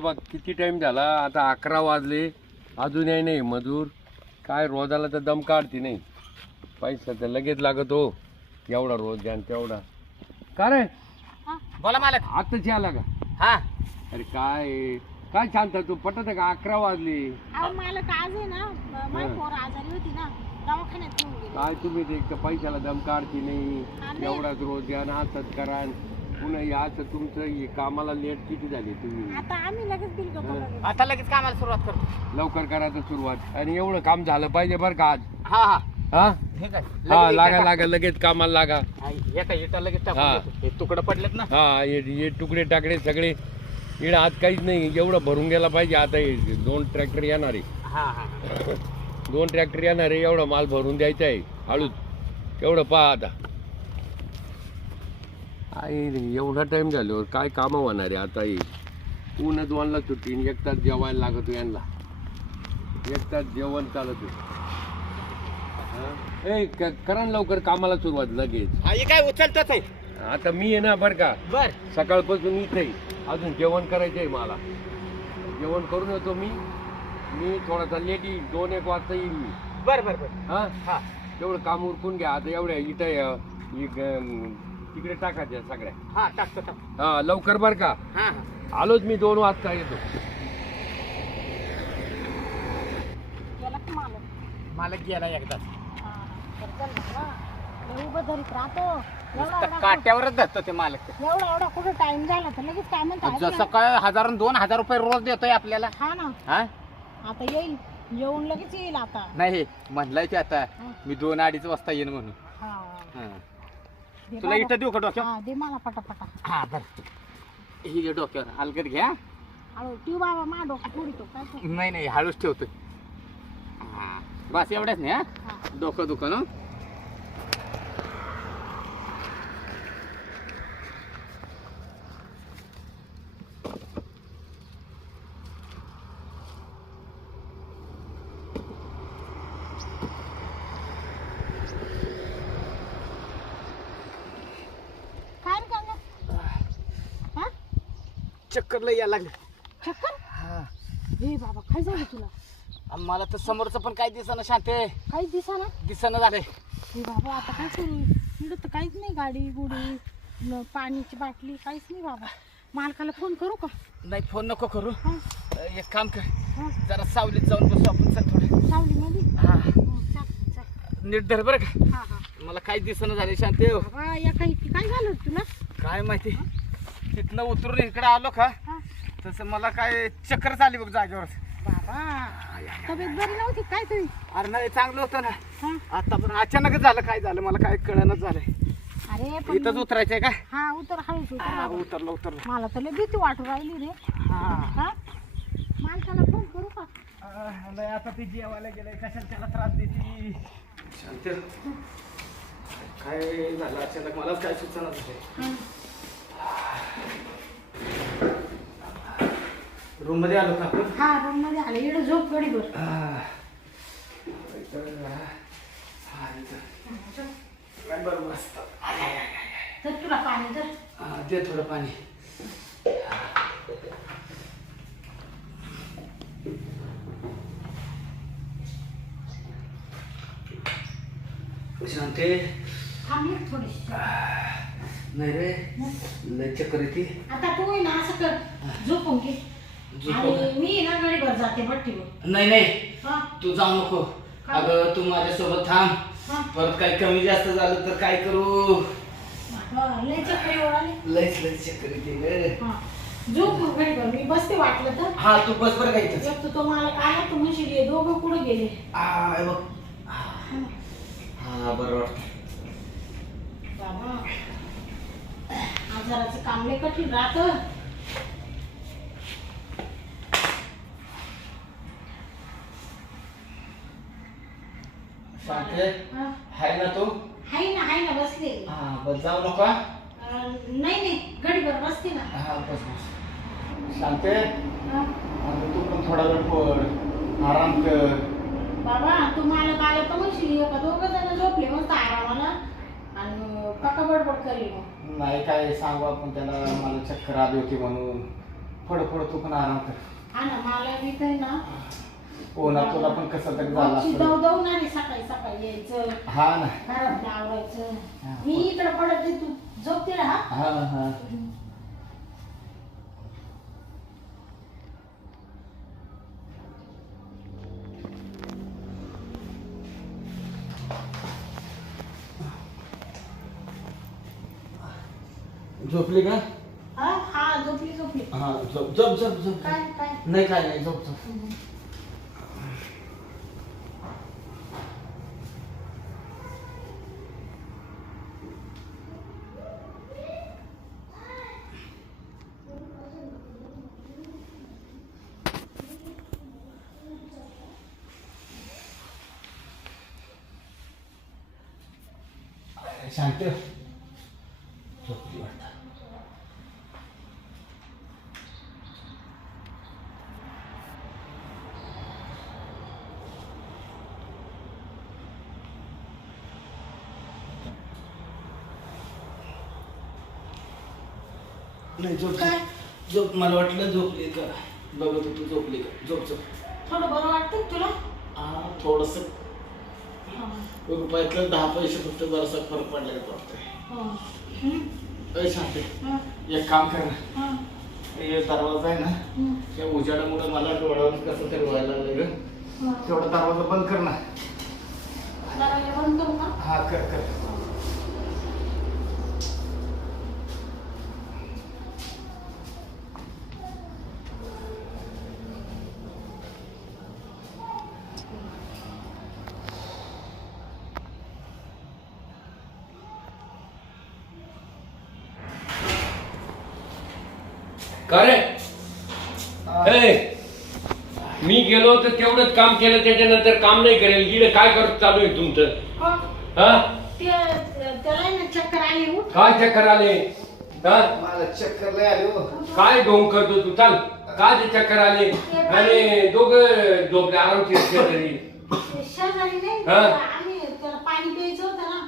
बघ किती टाइम झाला? आता अकरा वाजले. अजूनही नाही मजूर. काय रोजाला तर दम काढते नाही. पैसा तर लगेच लागत. हो एवढा रोज द्या तेवढा. का रे? बोला मालक. आताच आला का? हा. अरे काय? काय शांत तू? पटत का? अकरा वाजले. अहो मला आज आहे ना माझी. पोर आजारी होती ना दवाखान्यात घेऊन गेली. काय तुम्ही ते इतकं पैशाला दम काढते नाही. एवढाच रोज द्या ना असंच करा. आणि पुन्हा याचं तुमचं हे कामाला लेट किती झाली तुम्ही? आता आम्ही लगेच बिल आता लगेच कामाला सुरुवात करतो. लवकर करायचं सुरुवात. आणि एवढं काम झालं पाहिजे बरं का आज. हा हा. हा? ठीक आहे. हा लागा लागा लगेच कामाला लागा. हा, एका इटा लगेच हा. टाकून देतो. हे तुकडं पडलेत ना. हा हे हे तुकडे टाकडे सगळे. इकडे आज काहीच नाही. एवढं भरून गेला पाहिजे. आता हे दोन ट्रॅक्टर येणार आहे. हा हा दोन ट्रॅक्टर येणार आहे. एवढा माल भरून द्यायचा आहे. हळूच. एवढं पहा आता. आई एवढा टाइम झाल्यावर काय कामं होणार आहे आता हे? पूर्ण दोनला सुट्टी एक तास जेवायला लागतो यांना. एक तास जेवण चालत ए करा ना लवकर कामाला सुरुवात लगेच. हे काय उचलतच आहे? आता मी आहे ना बरं का. बर. सकाळपासून इथे. अजून जेवण करायचं आहे मला. जेवण करून येतो मी. मी थोडासा लेट येईल दोन एक वाजता येईल मी. बर बर बर. हा? हा. तेवढं काम उरकून घ्या. आता एवढ्या इथं तिकडे टाकायच्या सगळ्या. हा टाकतो टाकतो. हा लवकर बरं का? हा हा. आलोच मी दोन वाजता येतो. गेला की मालक? मालक गेला एकदाच हा, तर चल बाबा. लय उभं धरीत राहतो. एवढा नुसतं एवढा काट्यावरच धरतो ते मालक. एवढा एवढा कुठं टाइम झाला तर लगेच काय म्हणतात जसं काय हजार आणि दोन हजार रुपये रोज देतोय आपल्याला. हा ना. हा? आता येईल. येऊन लगेच येईल आता. नाही म्हणलंय ते आता. हा. मी दोन अडीच वाजता येईन म्हणून. हा. हा. दे तुला बाबा. इथं देऊ का डोक्यावर? हा दे मला पटापटा. हा बर ही घे डोक्यावर. हलकत घ्या हळू ती बाबा मा डोकं फोडितो काय तो नाही नाही हळूच ठेवतोय. हा. बस एवढ्याच नाही हा. हा. डोकं दुखन चक्कर लय यायला लागलं. चक्कर? हा. हे बाबा काय झालं तुला? आणि मला तर समोरचं पण काही दिसना शांते काहीच दिसा ना दिसना झालंय. हे बाबा आता काय करू? इकडं तर काहीच नाही गाडी गुडी न पाण्याची बाटली काहीच नाही बाबा. मालकाला फोन करू का? नाही फोन नको करू. हा. एक काम कर. हा. जरा सावलीत जाऊन बसू आपण चल थोडं. सावलीमध्ये? हा. हो, चाल चाल नीट धर बरं का. हा हा. मला काही दिसना झाले शांते बाबा या काही काय झालं तुला? काय माहिती. तिथनं उतरून इकडे आलो का? हा. तसं मला काय चक्कर झाली बघ जागेवर. बाबा तब्येत बरी नव्हती काय तुझी अरे नाही चांगलं होतं ना. हा. आता पण अचानकच झालं काय झालं मला काय कळणच झालंय. अरे पण इथंच उतरायचंय का? हा उतर हळूच उतर हा, बाबा. उतरलं उतरलं. मला तर लय भीती वाटू राहिली रे. हा. हा? मालकाला फोन करू का? अं, लय आता ती जेवायला गेलंय कशाला त्याला त्रास देते? शांत. काय झालं? अचानक मलाच काय सुचना रूममध्ये आलो का आपण? हा रूममध्ये आले. इकडे झोप मस्त. तर तुला पाणी तर दे थोडं पाणी. शांते. थांब थोडीशी. नाही रे. लय चक्कर येते. आता तू आहे ना असं कर. झोपून घे. झोपून? आणि मी ना गडीवर जाते भट्टीवर. नाही नाही. हा. तू जाऊ नको. का? अगं तू माझ्यासोबत थांब. हा. परत काही कमी जास्त झालं तर काय करू? बाबा, लय चक्कर येऊ. लयच लय चक्कर येते ग. हा. झोप मग गडीवर मी बसते वाटलं तर. हा तू बस बरं काय इथंच. एक तर तो मला काय तू म्हणशील हे दोघं कुठे गेले? आ, हे बघ. हा. बरं वाटतं बाबा. आजाराचं काम लय कठीण राहतं. शांते हा. हाय ना तू? हाय ना हाय ना बसले हा बस जाऊ नका. नाही नाही गडीवर बसते ना. हा बस बस. हा. तू पण थोडा वेळ पड. आराम कर. बाबा तुम्हाला काय तर म्हणशील का दोघं जण झोपले मस्त आरामाला आणि पक्का बडबड करेल मग. नाही काय सांगू आपण त्याला? मला चक्कर आली होती म्हणून. पड पड तू पण आराम कर. हा ना मला मी तर ना. हो ना तुला पण कसं तरी झालं. दवदवणारी सकाळी सकाळी यायचं हा ना. घरात हा. मी इकडे पडते तू झोपते राहा हा? हा. झोपली का? हा हा झोपली झोपली. हा झोप झोप झोप झोप. काय काय? नाही काय नाही झोप झोप. शांत झोपली वाटतं नाही झोप काय? झोप मला वाटलं झोपली का बघत होतो झोपली का झोप झोप थोडं बरं वाटतं का तुला हा थोडस हा. रुपयातलं दहा पैसे फक्त जरासा फरक पडलेला वाटतंय हा. हम्म. अय शांती हा. एक काम कर ना हा. हे दरवाजा आहे ना हम्म. त्या उजाडामुळे मला डोळ्यावर कसं तरी व्हायला लागलं ग. तेवढा दरवाजा बंद कर ना बंद करू का हा कर कर का रे ए, मी गेलो तर तेवढंच काम केलं त्याच्यानंतर काम नाही करेल. इकडे काय करत चालू आहे तुमचं. हा. हा? ते त्याला आहे ना चक्कर आली उठ काय चक्कर आले? हा? मला चक्कर लय आली हो. काय ढोंग करतो तू? चाल. काय ते चक्कर आले? आणि दोघं झोपले आरामशीर शेजारी. ते शेजारी नाही हा. आम्ही त्याला पाणी प्यायचं होतं ना.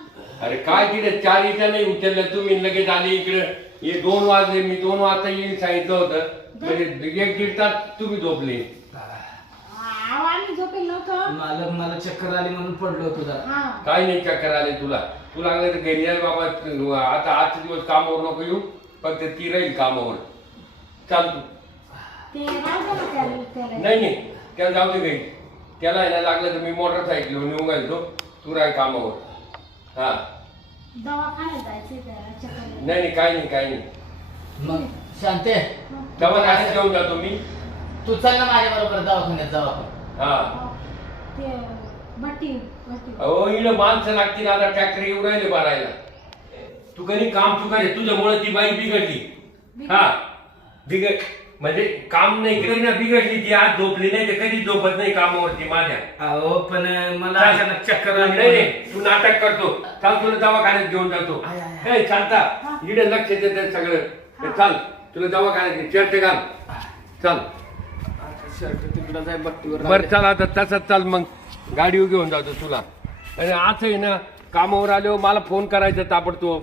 अरे काय तिथे चार इथं नाही उचललं? तुम्ही लगेच आले इकडे. हे दोन वाजले मी दोन वाजता येईल सांगितलं होतं. म्हणजे एक दीड तास तुम्ही झोपले. आव आम्ही झोपेल नव्हतं. मला मला चक्कर आली म्हणून पडलो होतो जरा. हा. काय नाही चक्कर आले तुला. तू लागलं तर घरी आहे बाबा. तू आता आजचे दिवस कामावर नको येऊ. फक्त ती राहील कामावर. चाल तू. ते राहतं ना त्याला त्याला. नाही नाही. त्याला जाऊ दे घरी. त्याला ना लागलं तर मी मोटरसायकल निघून घालतो. तू राह कामावर. हा. दवाखान्यात जायचंय त्याला चक्कर आली. नाही नाही काय नाही काय नाही. मग शांते दवाखान्यात घेऊन जातो मी तू चल ना माझ्या बरोबर दवाखान्यात जाऊ आपण. हा. ते भट्टी भट्टी. अहो इकडं माणसं लागतील आता ट्रॅक्टर येऊ राहिले भरायला. तू कधी काम चुका रे तुझ्यामुळे ती बाई बिघडली. हा. बिघड म्हणजे काम नाही केलं ना बिघडली ती आज झोपली नाही तर कधी झोपत नाही कामावरती माझ्या. अहो पण मला चाल. अचानक चक्कर नाही तू नाटक करतो. चाल तुला दवाखान्यात घेऊन जातो. आय, आय, हे. चालता. इकडे लक्ष देते सगळं. हे. चाल तुला दवाखान्यात चर्चे घाल. चाल. शर्ट तिकडं जाय बट्टीवर बर चाल आता तसंच चाल मग. गाडीवर घेऊन जातो तुला. आणि आज आहे ना कामावर आल्यावर मला फोन करायचा ताबडतोब.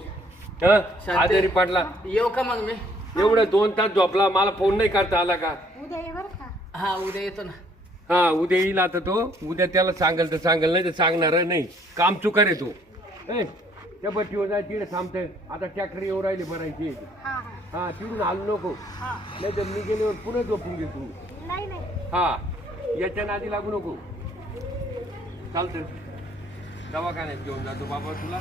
हं? शांती. आजारी पडला. येऊ का मग मी? एवढं दोन तास झोपला मला फोन नाही करता आला का? उद्या ये बरं का? हा उद्या येतो ना. हा उद्या येईल आता तो. उद्या त्याला सांगेल तर सांगेल नाही तर सांगणार नाही. काम चुकार आहे तो. ए त्या बट्टीवर जाय तिकडे थांबते आता ट्रॅक्टर येऊ राहिली भरायची. हा हा. हा तिकडून आलो नको. हा. नाही तर मी गेल्यावर पुन्हा झोपून घे तू नाही नाही. हा याच्या नादी लागू नको. चालतं दवाखान्यात घेऊन जातो बाबा तुला.